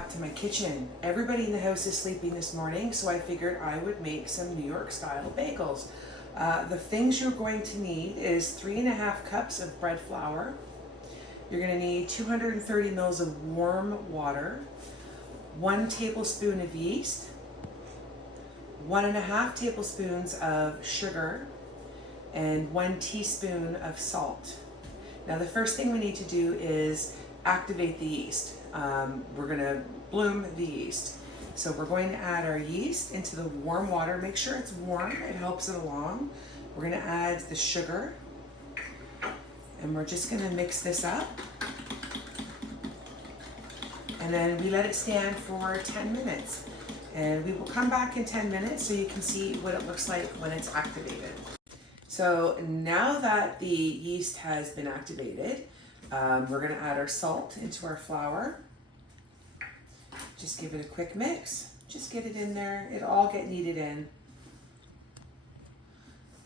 back to my kitchen. Everybody in the house is sleeping this morning, so I figured I would make some New York style bagels. The things you're going to need is 3.5 cups of bread flour. You're going to need 230 mils of warm water, 1 tablespoon of yeast, 1.5 tablespoons of sugar, and 1 teaspoon of salt. Now the first thing we need to do is activate the yeast. We're going to bloom the yeast. So we're going to add our yeast into the warm water. Make sure it's warm, it helps it along. We're going to add the sugar, and we're just going to mix this up. And then we let it stand for 10 minutes. And we will come back in 10 minutes so you can see what it looks like when it's activated. So now that the yeast has been activated, we're going to add our salt into our flour. Just give it a quick mix. Just get it in there. It'll all get kneaded in.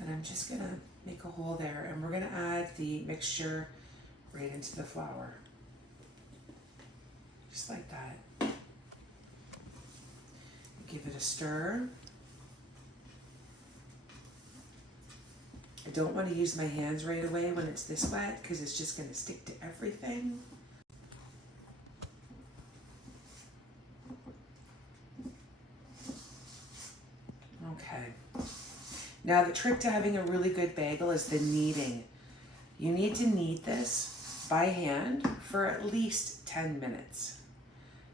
And I'm just going to make a hole there, and we're going to add the mixture right into the flour. Just like that. Give it a stir. I don't want to use my hands right away when it's this wet because it's just going to stick to everything. Okay. Now the trick to having a really good bagel is the kneading. You need to knead this by hand for at least 10 minutes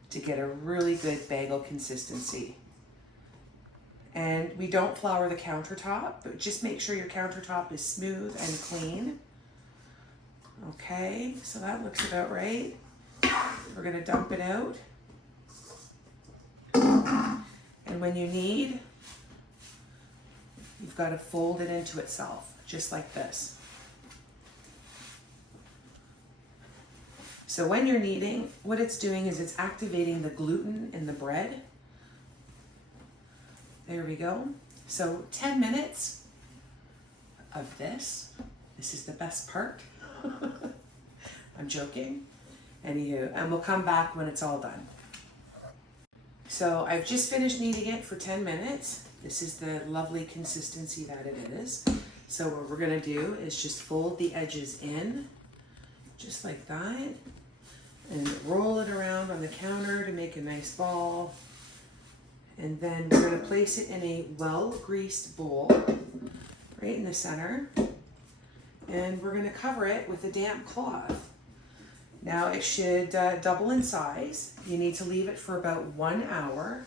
to get a really good bagel consistency. And we don't flour the countertop, but just make sure your countertop is smooth and clean. Okay, so that looks about right. We're gonna dump it out. And when you knead, you've got to fold it into itself, just like this. So when you're kneading, what it's doing is it's activating the gluten in the bread. There we go. So 10 minutes of this. This is the best part. I'm joking. Anywho, and we'll come back when it's all done. So I've just finished kneading it for 10 minutes. This is the lovely consistency that it is. So what we're gonna do is just fold the edges in, just like that, and roll it around on the counter to make a nice ball. And then we're going to place it in a well-greased bowl right in the center. And we're going to cover it with a damp cloth. Now it should double in size. You need to leave it for about 1 hour,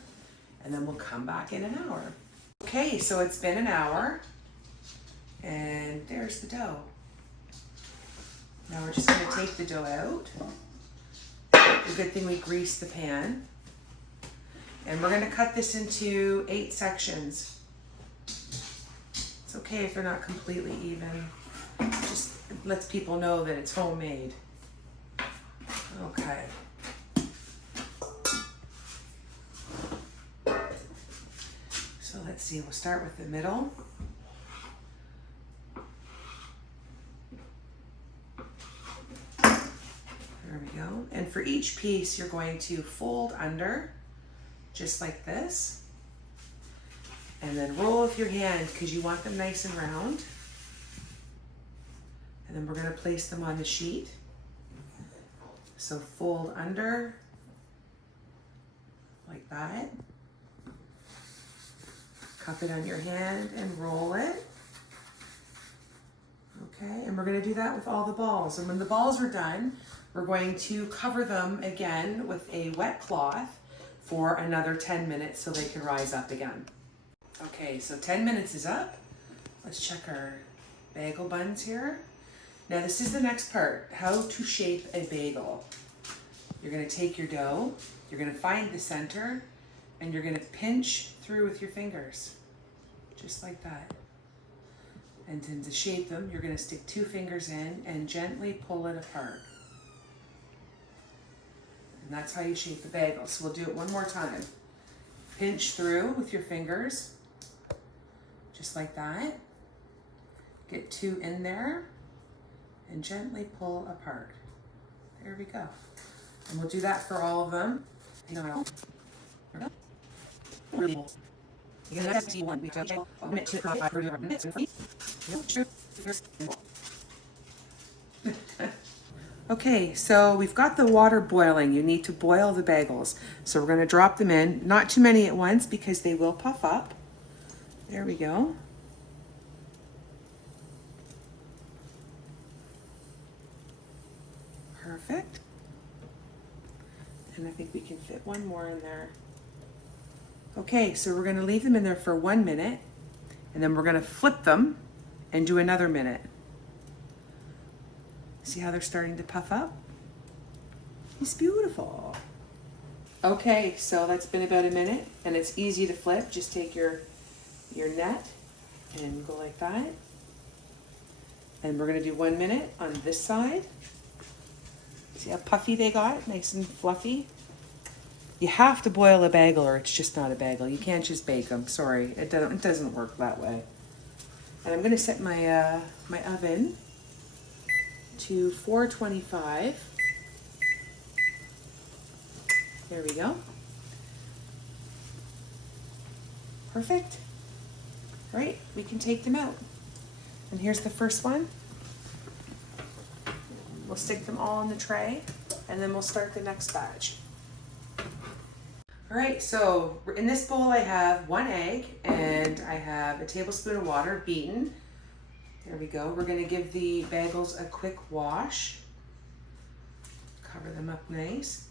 and then we'll come back in an hour. Okay, so it's been an hour, and there's the dough. Now we're just going to take the dough out. The good thing we greased the pan. And we're going to cut this into 8 sections. It's okay if they're not completely even. Just lets people know that it's homemade. Okay. So let's see, we'll start with the middle. There we go. And for each piece, you're going to fold under, just like this, and then roll with your hand because you want them nice and round. And then we're going to place them on the sheet. So fold under like that, cup it on your hand and roll it. Okay, and we're going to do that with all the balls. And when the balls are done, we're going to cover them again with a wet cloth for another 10 minutes so they can rise up again. Okay, so 10 minutes is up. Let's check our bagel buns here. Now this is the next part, how to shape a bagel. You're gonna take your dough, you're gonna find the center, and you're gonna pinch through with your fingers, just like that. And then to shape them, you're gonna stick 2 fingers in and gently pull it apart. And that's how you shape the bagel. So we'll do it one more time. Pinch through with your fingers, just like that. Get 2 in there and gently pull apart. There we go. And we'll do that for all of them. Okay, so we've got the water boiling. You need to boil the bagels. So we're going to drop them in. Not too many at once because they will puff up. There we go. Perfect. And I think we can fit one more in there. Okay, so we're going to leave them in there for 1 minute. And then we're going to flip them and do another minute. See how they're starting to puff up? It's beautiful. Okay, so that's been about a minute and it's easy to flip. Just take your net and go like that. And we're gonna do 1 minute on this side. See how puffy they got? Nice and fluffy. You have to boil a bagel or it's just not a bagel. You can't just bake them, sorry. It doesn't work that way. And I'm gonna set my, my oven to 425. There we go. Perfect. All right, we can take them out. And here's the first one. We'll stick them all in the tray and then we'll start the next batch. All right, so in this bowl I have 1 egg and I have a tablespoon of water beaten. There we go. We're gonna give the bagels a quick wash. Cover them up nice.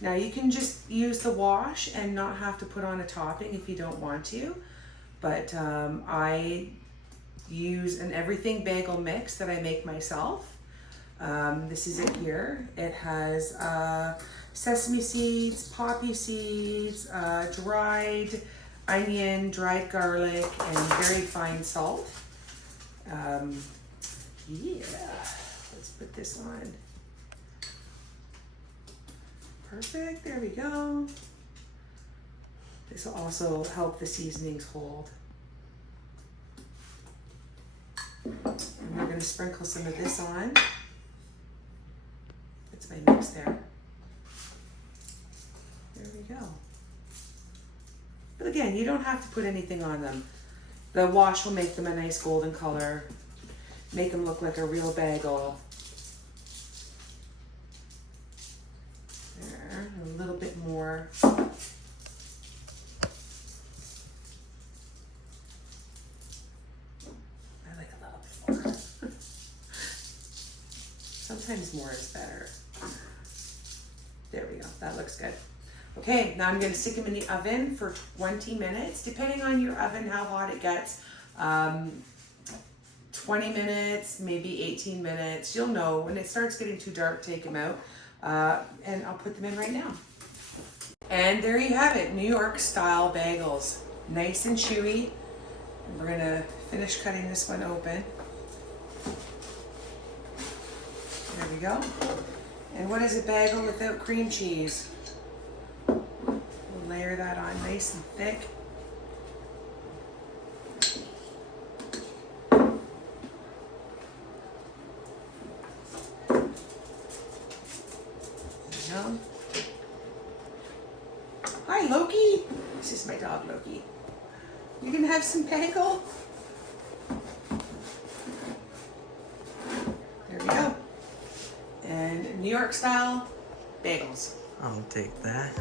Now you can just use the wash and not have to put on a topping if you don't want to. But I use an everything bagel mix that I make myself. This is it here. It has sesame seeds, poppy seeds, dried onion, dried garlic, and very fine salt. Yeah, let's put this on. Perfect, there we go. This will also help the seasonings hold. And we're gonna sprinkle some of this on. That's my mix there. There we go. But again, you don't have to put anything on them. The wash will make them a nice golden color, make them look like a real bagel. There, a little bit more. I like a little bit more. Sometimes more is better. There we go, that looks good. Okay, now I'm gonna stick them in the oven for 20 minutes, depending on your oven, how hot it gets. 20 minutes, maybe 18 minutes. You'll know when it starts getting too dark, take them out. And I'll put them in right now. And there you have it, New York style bagels. Nice and chewy. And we're gonna finish cutting this one open. There we go. And what is a bagel without cream cheese? We'll layer that on nice and thick. Hi, Loki. This is my dog, Loki. You gonna have some bagel? There we go. And New York style bagels. I'll take that.